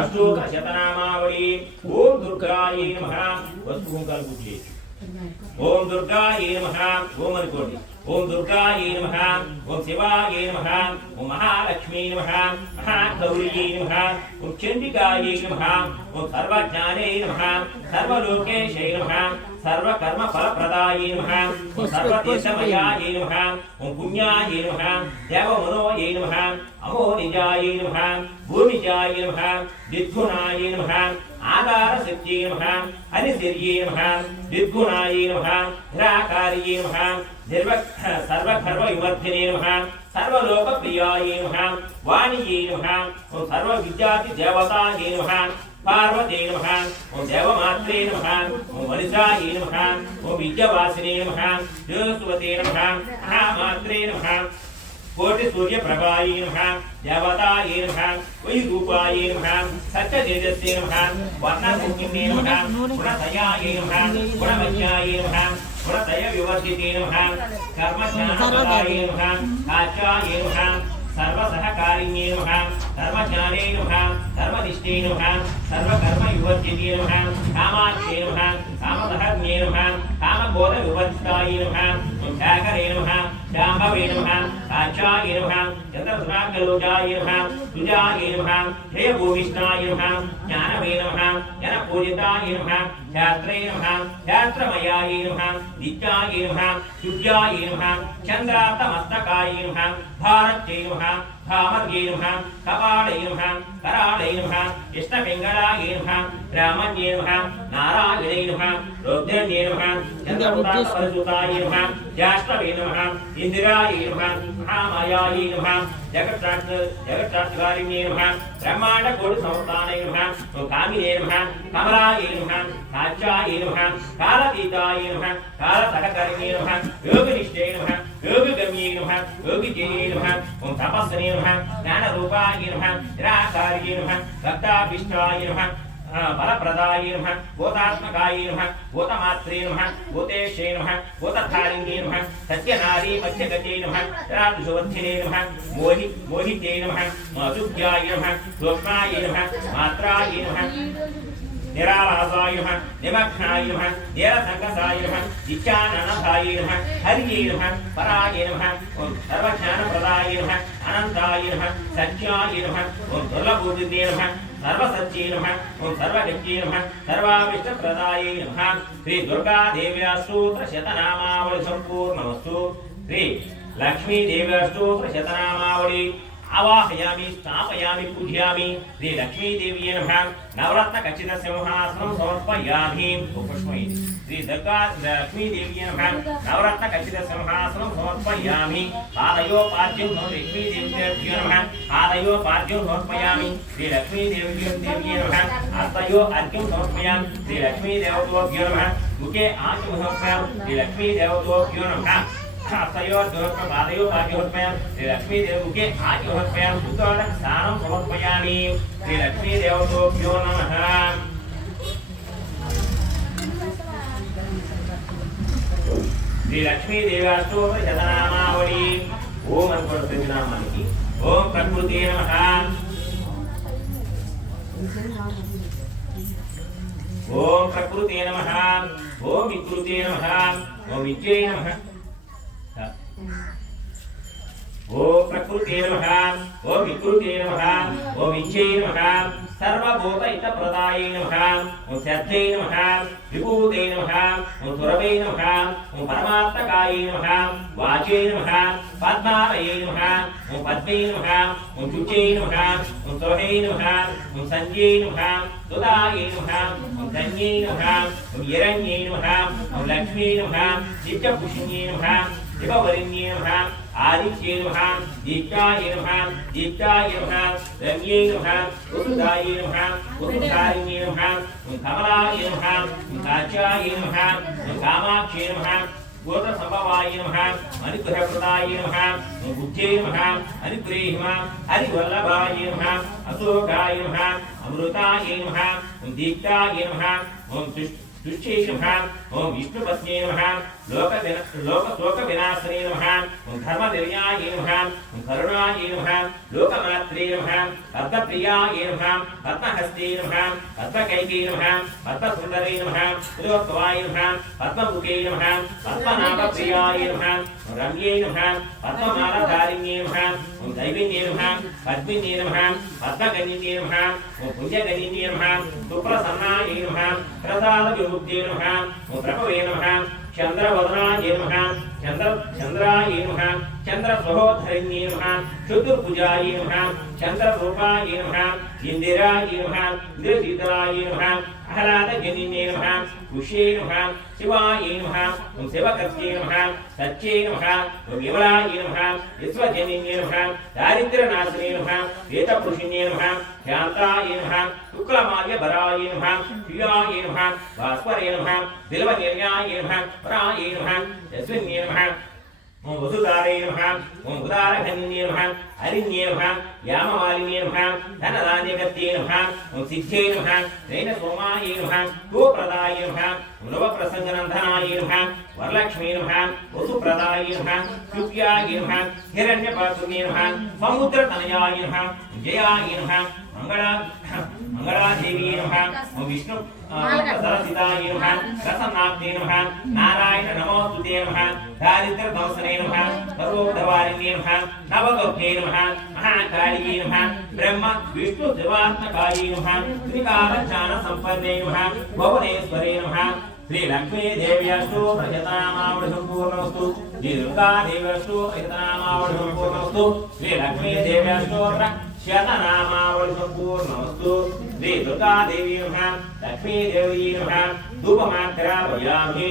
अष्टोत्तरशतनामावली ओम दुर्गायै नमः वस्तु ओंकार पूजले ओम दुर्गायै नमः ओम अनुकोंडि ओम दुर्गायै नमः ओम शिवायै नमः ओम महालक्ष्मी नमः महागौर्यै नमः ओम चंडिकायै नमः ओम सर्वज्ञानै नमः सर्वलोकेशै नमः सर्वकर्म फलप्रदायै नमः ओम सर्वदेशमयायै नमः ओम पुण्यायै नमः देवमनोयै नमः अमोनिजायै नमः भूमिजायै नमः दिग्गुणायै नमः आधारशक्त्यै नमः अनिसिर्यै नमः दिग्गुणायै नमः निराकार्यै नमः सर्वकर्मविवर्धिने नमः सर्वलोकप्रियायै नमः वाणियै नमः ओम सर्वविद्यादिदेवतायै नमः पार्वती नमः ओम देवमात्रे नमः ओम वनिजायै नमः ओम विद्यावासिने नमः ज्योतिवते नमः महामात्रे नमः कोटि सूर्य प्रभायै नमः देवतायै नमः वैरूपायै नमः सत्यतेजस्यै नमः वर्णकुंकिने नमः गुणतयायै नमः गुणमध्यायै नमः गुणतय विवर्धिते नमः कर्मज्ञानप्रदायै नमः काचायै नमः सर्वसहकारिण्ये नमः धर्मज्ञाने नमः धर्मनिष्ठे नमः सर्वकर्मविवर्जिते नमः कामाक्षे नमः कामदहर्म्ये नमः कामबोधविवर्जितायै नमः शाकरे नमः शाम्भवे नमः काचायै नमः चन्द्रसुराकलोजायै नमः सुजायै नमः जयभूमिष्ठायै नमः ज्ञानवे नमः जनपूजितायै नमः शास्त्रे नमः शास्त्रमयायै नमः नित्यायै नमः शुद्धायै नमः चन्द्रार्धमस्तकायै नमः भारत्यै नमः भामर्यै नमः कपालै नमः करालै नमः कृष्णपिङ्गलायै नमः ब्राह्मण्यै नमः नारायणै नमः रुद्रण्यै नमः चन्द्रपुताय नमः ज्येष्ठवे नमः इन्दिरायै नमः महामायायै नमः जगत्साक्षिकारिण्यै नमः ब्रह्माण्डकोटिसंस्थानै नमः कामिने नमः कमलायै नमः काचायै नमः कालतीतायै नमः कालसहकारिण्यै नमः योगनिष्ठे नमः योगगम्ये नमः योगिजये नमः ओम तपस्विने नमः ज्ञानरूपाय नमः निराकार्ये नमः भक्ताभीष्टाय नमः फलप्रदाय नमः भूतात्मकाय नमः भूतमात्रे नमः भूतेशे नमः भूतधारिण्ये नमः सत्यनारी मध्यगते नमः राजसुवर्धिने नमः मोहिते नमः अशुद्ध्याय नमः सूक्ष्माय नमः मात्राय नमः निरावासाय नमः निमग्नाय नमः निरसङ्गसाय नमः इच्छाननसाय नमः हरिये नमः पराय नमः ओम सर्वज्ञानप्रदाय नमः अनन्ताय नमः सत्याय नमः ओम दुर्लभूतिते नमः सर्वसत्ये नमः ओम सर्वगत्ये नमः सर्वाविष्टप्रदाय नमः श्री दुर्गा देव्या स्तोत्रशतनामावली सम्पूर्णमस्तु श्री लक्ष्मी देव्या स्तोत्रशतनामावली आवाहयामि स्थापयामि पूजयामि श्री लक्ष्मी देवी नमः नवरत्न खचित सिंहासनं समर्पयामि पुष्पै श्री दुर्गा लक्ष्मी देवी नमः नवरत्न खचित सिंहासनं समर्पयामि पादयो पाद्यं लक्ष्मी देवी नमः पादयो पाद्यं समर्पयामि श्री लक्ष्मी देवी नमः हस्तयो अर्घ्यं समर्पयामि श्री लक्ष्मी देवतो नमः मुखे आचमनं समर्पयामि श्री लक्ष्मी देवतो नमः हस्तयो पादयो पाद्योर्पयामि श्री लक्ष्मी देवमुखे आद्योर्पयामि उत्तरं स्नानं समर्पयामि श्री लक्ष्मी देवतो नमः श्री लक्ष्मी देवास्तोत्रशतनामावली ओम अनुकोणप्रतिनामानिकी ओम प्रकृते नमः ओम प्रकृते नमः ओम विकृते नमः ओम विजये नमः ओम प्रकृते नमः ओम विकृते नमः ओम विजये नमः सर्वभूतहितप्रदाय नमः ओम सत्ये नमः विभूते नमः ओम सुरवे नमः ओम परमात्मकाय नमः वाचे नमः पद्मालये नमः ओम पद्मे नमः ओम शुचे नमः ओम सुरवे नमः ओम संज्ञे नमः सुदाये नमः ओम धन्ये नमः ओम हिरण्ये नमः ओम लक्ष्मी नमः नित्यपुष्ण्ये नमः शिववरिण्ये नमः आदित्ये नमः दीप्ताय नमः दीप्ताय नमः रम्ये नमः वसुधाय नमः वसुधारिण्ये नमः कमलाय नमः काचाय नमः कामाक्षे नमः गोत्रसंभवाय नमः अनुग्रहप्रदाय नमः बुद्धे नमः अनुग्रहे नमः हरिवल्लभाय नमः अशोकाय नमः अमृताय नमः दीप्ताय नमः तुष्यै नमः ओम विष्णुपत्न्यै नमः लोकशोकविनाशिने नमः ओम धर्मनिर्यायै नमः ओम करुणायै नमः लोकमात्रे नमः पद्मप्रियायै नमः पद्महस्ते नमः पद्मकैके नमः पद्मसुन्दरे नमः त्रिलोकवाय नमः पद्ममुखे नमः पद्मनाभप्रियाय नमः रम्ये नमः पद्ममालाधारिण्ये नमः ओम दैविन्ये नमः पद्मिन्ये नमः पद्मगणिन्ये नमः ओम पुण्यगणिन्ये नमः सुप्रसन्नाय नमः प्रसादविमुक्ते नमः ओम प्रभवे नमः चंद्रवदनाय नमः चंद्राय नमः चंद्रसहोधरिण्ये नमः चतुर्भुजाय नमः चंद्ररूपाय नमः इंदिराय नमः इंद्रशीतलाय नमः आह्लादजनिन्ये नमः उषे नमः शिवाय नमः ओम शिवकर्त्ये नमः सच्चे नमः ओम विमलाय नमः विश्वजनिन्ये नमः दारिद्र्यनाशिने नमः वेदपुरुषिण्ये नमः शान्ताय नमः शुक्लमाल्यभराय नमः प्रियाय नमः भास्वरे नमः बिल्वनिर्याय नमः पराय नमः यस्मिन्ये नमः ओम वसुधारे नमः ओम उदारघन्ये नमः हरिण्ये नमः याममालिन्ये नमः धनधान्यगत्ये नमः ओम सिद्धे नमः नैनसोमाय नमः गोप्रदाय नमः नवप्रसङ्गनन्दनाय नमः वरलक्ष्मी नमः वसुप्रदाय नमः शुक्याय नमः हिरण्यपातुके नमः समुद्रतनयाय नमः जयाय नमः मंगलादेवी नमः ओम विष्णु सरसिताय नमः प्रसन्नाब्दे नमः नारायण नमोस्तुते नमः दारिद्र्यध्वंसने नमः सर्वोद्धवारिण्ये नमः नवगोप्ये नमः महाकालिये नमः ब्रह्म विष्णु शिवात्मकायै नमः त्रिकालज्ञान संपन्ने नमः भुवनेश्वरे नमः श्री लक्ष्मी देव्यास्तु प्रजतामावृतपूर्णमस्तु श्री दुर्गा देव्यास्तु प्रजतामावृतपूर्णमस्तु श्री लक्ष्मी देव्यास्तु शतनामावृतपूर्णमस्तु श्री दुर्गा देवी नमः लक्ष्मी देवी नमः धूपमाग्रापयामि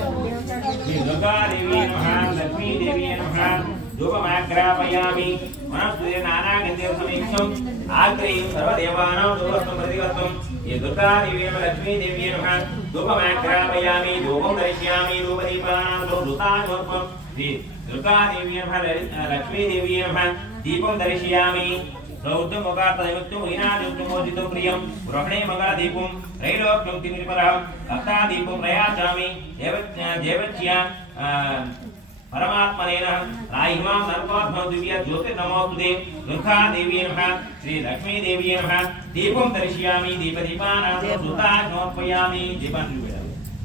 दुर्गा देवी नमः लक्ष्मी देवी नमः धूपमाग्रापयामि मनस्सुरे नानागन्धेन समीक्षम् आग्रहीं सर्वदेवानां धूपस्थं प्रतिगतं ये दुर्गा देवी नमः लक्ष्मी देवी नमः धूपमाग्रापयामि धूपं दर्शयामि धूपदीपानां धूतानुपं श्री दुर्गा देवी नमः लक्ष्मी देवी नमः दीपं दर्शयामि रौद्रं मुखार्थदैवत्यं हीनादित्यमोदितं प्रियं गृहणे मङ्गलदीपं त्रैलोक्यं तिमिरपरः भक्तादीपं प्रयाचामि देवच्या परमात्मने राहिमां सर्वात्मा दिव्य ज्योतिर्नमोस्तुते दुर्गा देवी नमः श्री लक्ष्मी देवी नमः दीपं दर्शयामि दीपदीपानां सुतानोपयामि दीपं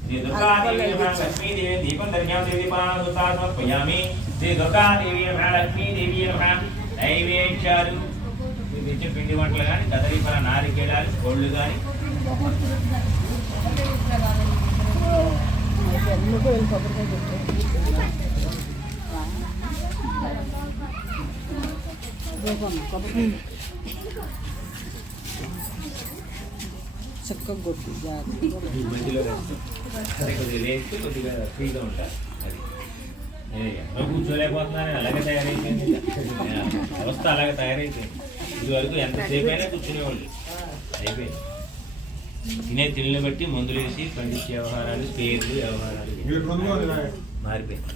श्री दुर्गा देवी नमः लक्ष्मी देवी दीपं दर्शयामि दीपदीपानां सुतानोपयामि श्री दुर्गा देवी नमः लक्ष्मी देवी नमः नैवेद्याలు తెచ్చిన పిండి వంటలు కానీ కదలీపర నారికేళాలు కోళ్ళు కానీ చక్కగా కొట్టి మధ్యలో కొద్దిగా లేస్తే కొద్దిగా ఫ్రీగా ఉంటారు అది కూర్చోలేకపోతున్నాను అలాగే తయారైపోయింది వ్యవస్థ అలాగే తయారైపోయింది ఇదివరకు ఎంతసేపు అయినా కూర్చునేవాళ్ళు అయిపోయింది తినే తిండిని బట్టి మందులు వేసి పండించే వ్యవహారాలు స్పేర్లు వ్యవహారాలు మారిపోయింది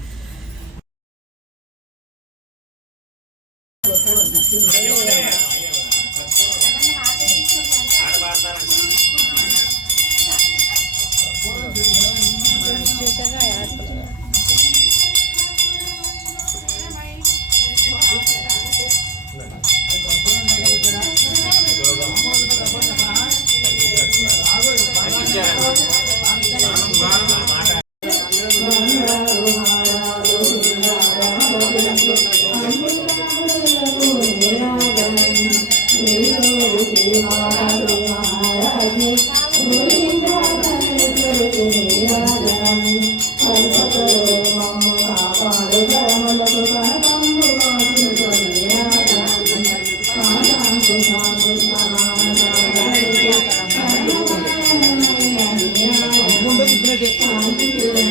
Thank you.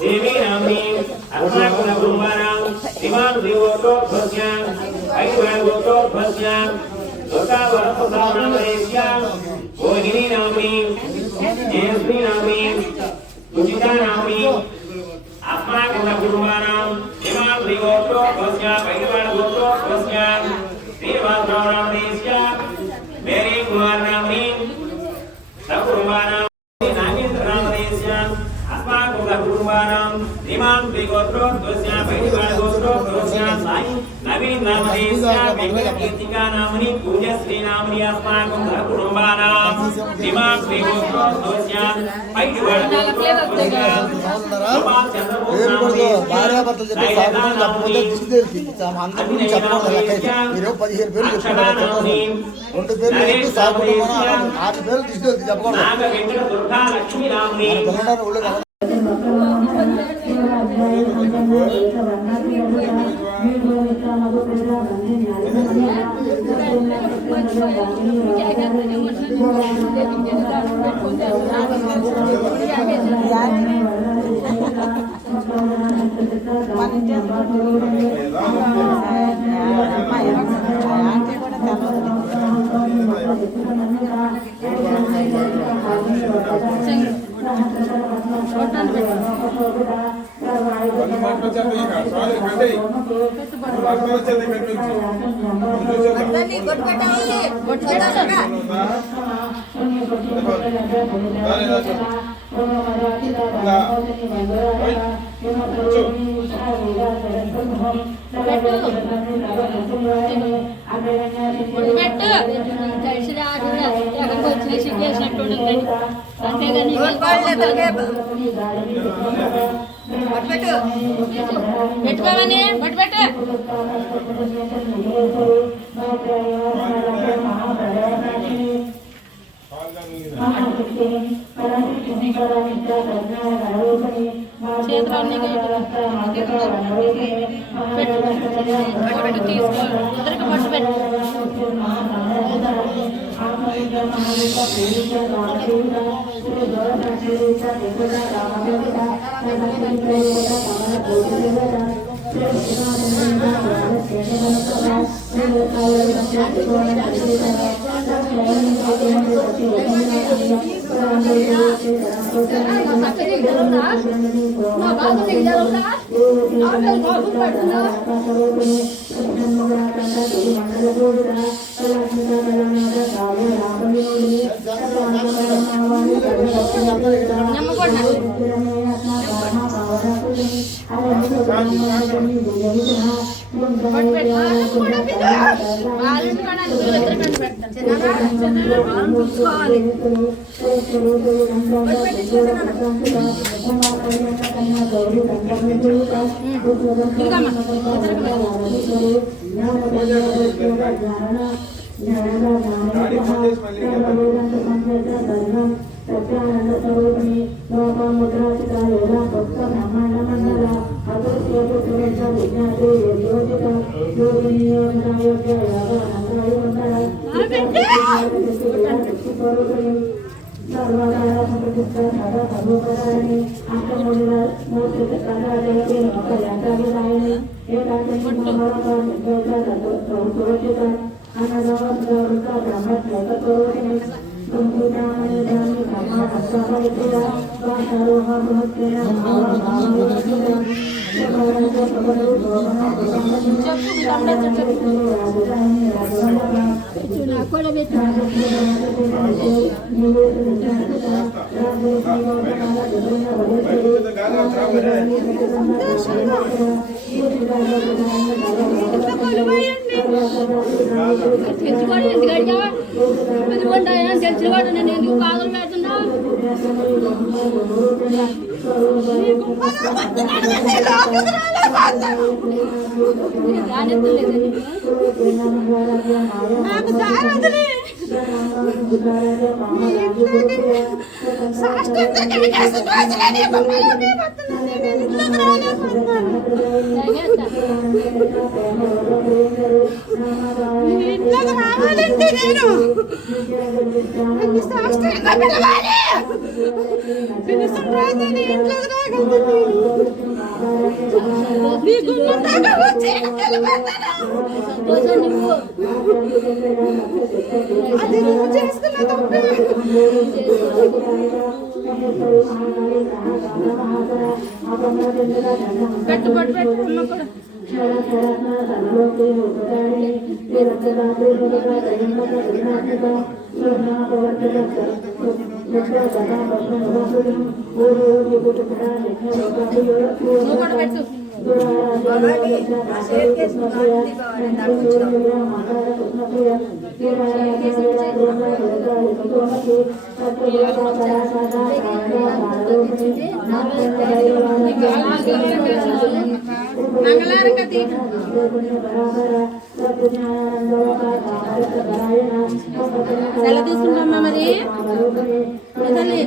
देवी नामनी अस्माकं कुर्बाणां दिवान देवतो भस्यां ऐश्वर्य देवतो भस्यां लोकावरपदा नामनेस्यां मोहिनी नामनी जयश्री नामनी सुचिता नामनी अस्माकं कुर्बाणां दिवान देवतो भस्यां ऐश्वर्य देवतो भस्यां देवात्मा नामनेस्यां मेरी कुमार नामनी सकुर्बाणां नागेंद्र नामनेस्यां कुर्बानां इमां त्रिगोत्रो दोस्या बैठिवाड़ गोत्रो दोस्या साई नवीन नामनेस्या वेंकटकीर्तिका नामनी पूजश्री नामनी अस्माकं कुर्बानां इमां त्रिगोत्रो दोस्या बैठिवाड़ गोत्रो दोस्या सुभाष चंद्र बोस नामनी భార్యాభర్తలు చెప్పే సాగులు లేకపోతే దిష్టి తెలుస్తుంది అందరి గురించి చెప్పకూడదు మీరు 15 పేర్లు చెప్పుకోవాలి 2 పేర్లు చెప్పి సాగులు 6 పేర్లు దిష్టి తెలుస్తుంది చెప్పకూడదు నాగ వెంకట దుర్గా లక్ష్మీ నామనీ తెచ్చుకోండి ఎందుకంటే ఎదురుకుండా తెలిసినవాడు నేను ఎందుకు కాగలు పెడుతున్నా రావాలంటే నేను సాక్షంగా పిలవాలి పిలుసు రాదని ఇంట్లోకి రాగలను నీ గుమ్మం దాకా వచ్చి అది నువ్వు చేసుకున్న తప్పే కట్టుబడి పెట్టుకున్నా కూడా మంగళారంగా సెలవు తీసుకుంటామా మరి తల్లి